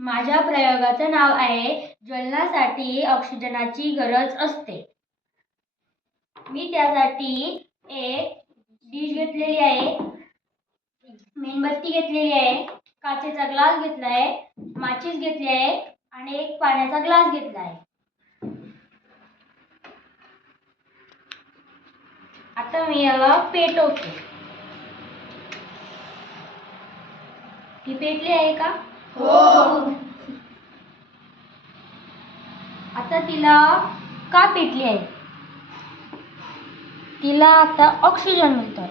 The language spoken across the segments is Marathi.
माझ्या प्रयोगाचं नाव आहे ज्वलनासाठी ऑक्सिजनाची गरज असते. मी त्यासाठी एक डिश घेतलेली आहे, मेणबत्ती घेतलेली आहे, काचेचा ग्लास घेतला आहे, माचीस घेतली आहे आणि एक पाण्याचा ग्लास घेतला आहे. आता मी याला पेटवतो. ही पेटली आहे का? हो. आता तिला का पेटली आहे? तिला आता ऑक्सिजन मिळतोय.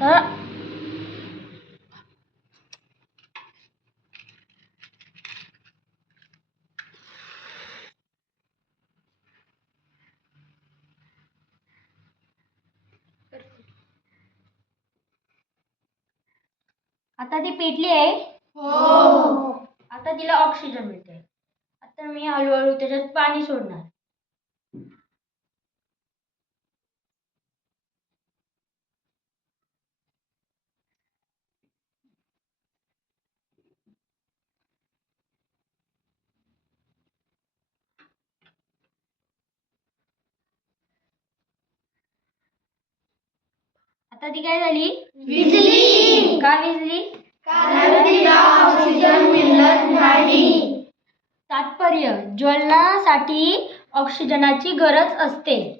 तर आता ती पेटली आहे. हो. आता तिला ऑक्सिजन मिळतोय. आता मी हळूहळू त्याच्यात पाणी सोडणार. आता ती काय झाली? विझली. का विझली? कारण तिला ऑक्सिजन मिळत नाही. तात्पर्य: ज्वलनासाठी ऑक्सिजनाची गरज असते.